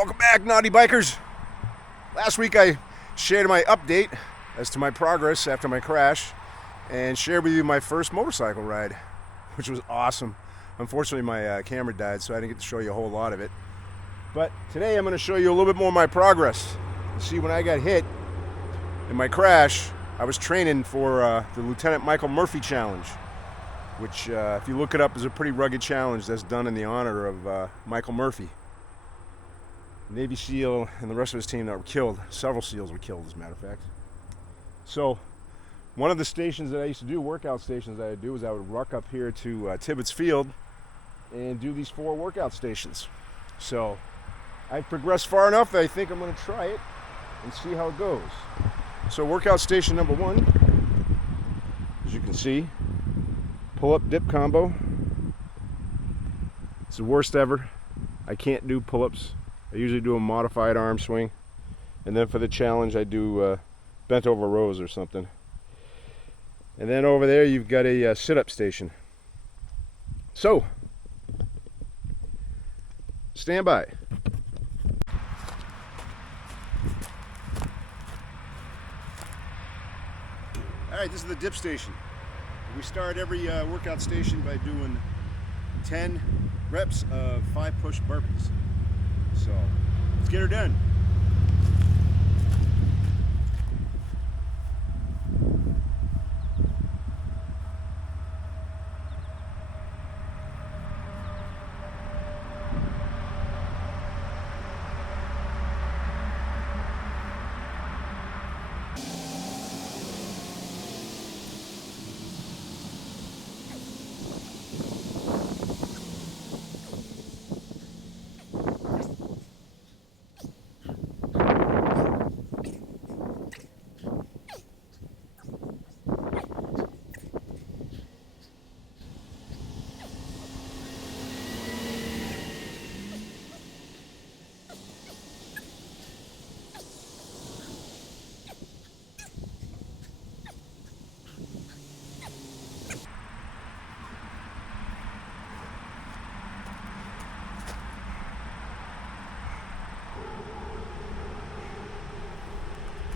Welcome back, naughty bikers. Last week I shared my update as to my progress after my crash and shared with you my first motorcycle ride, which was awesome. Unfortunately, my camera died, so I didn't get to show you a whole lot of it. But today I'm going to show you a little bit more of my progress. You see, when I got hit in my crash, I was training for the Lieutenant Michael Murphy Challenge, which, if you look it up, is a pretty rugged challenge that's done in the honor of Michael Murphy, Navy SEAL, and the rest of his team that were killed. Several SEALs were killed, as a matter of fact. So one of the stations that I used to do, workout stations that I would do, is I would ruck up here to Tibbetts Field and do these 4 workout stations. So I've progressed far enough that I think I'm going to try it and see how it goes. So workout station number 1, as you can see, pull-up dip combo. It's the worst ever. I can't do pull-ups. I usually do a modified arm swing, and then for the challenge I do bent over rows or something. And then over there you've got a sit-up station. So stand by. Alright, this is the dip station. We start every workout station by doing 10 reps of 5 push burpees. So let's get her done.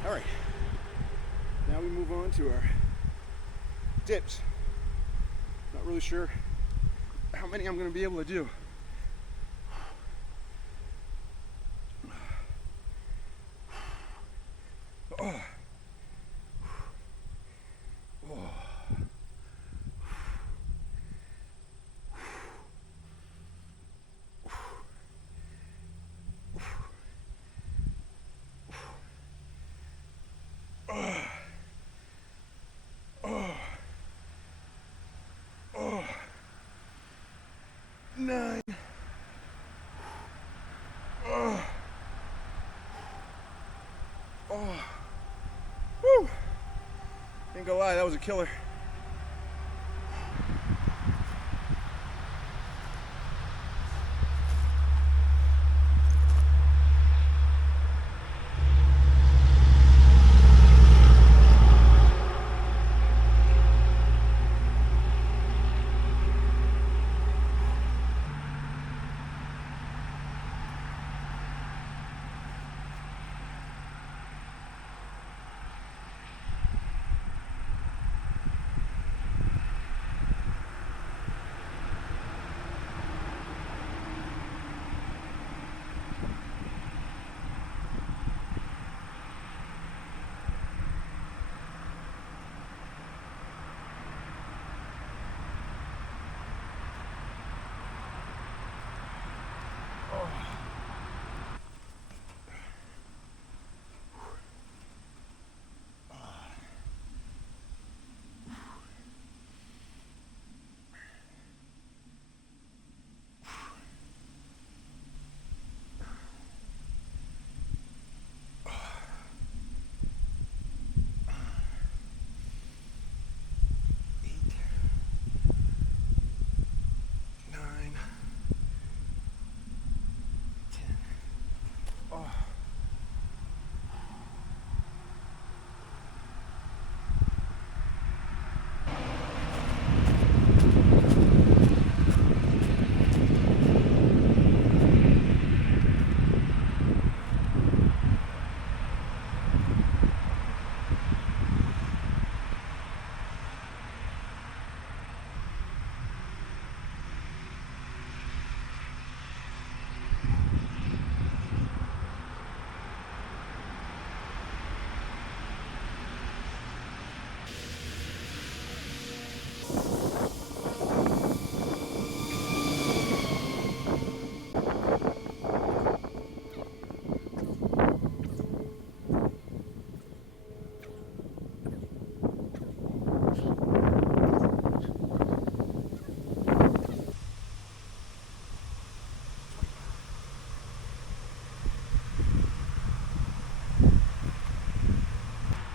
Alright, now we move on to our dips. Not really sure how many I'm going to be able to do. Oh. Oh. Oh. 9. Oh. Oh. Woo. Ain't gonna lie, that was a killer.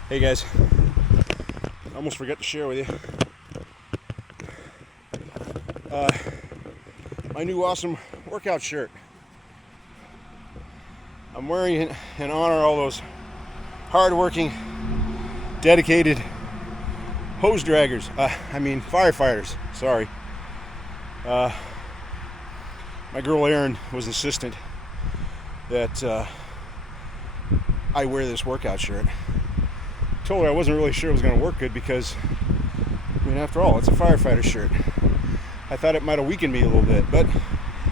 Hey guys, I almost forgot to share with you my new awesome workout shirt. I'm wearing it in honor of all those hard-working, dedicated hose draggers. Firefighters. Sorry. My girl Erin was insistent that I wear this workout shirt. Told her I wasn't really sure it was going to work good because, after all, it's a firefighter shirt. I thought it might have weakened me a little bit, but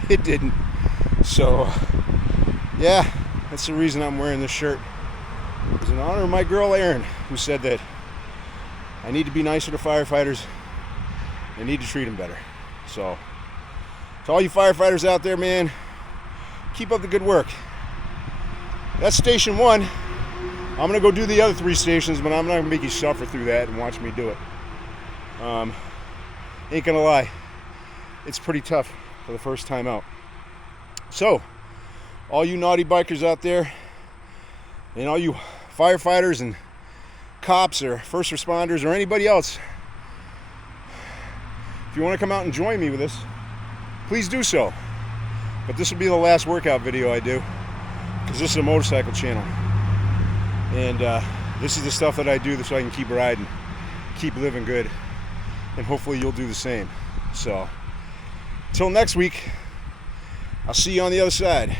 it didn't. So, yeah, that's the reason I'm wearing this shirt. It was in honor of my girl Erin, who said that I need to be nicer to firefighters. I need to treat them better. So, to all you firefighters out there, man, keep up the good work. That's station 1. I'm going to go do the other 3 stations, but I'm not going to make you suffer through that and watch me do it. Ain't going to lie. It's pretty tough for the first time out. So, all you naughty bikers out there, and all you firefighters and cops or first responders or anybody else, if you want to come out and join me with this, please do so. But this will be the last workout video I do, because this is a motorcycle channel. And this is the stuff that I do so I can keep riding, keep living good, and hopefully you'll do the same. So, until next week, I'll see you on the other side.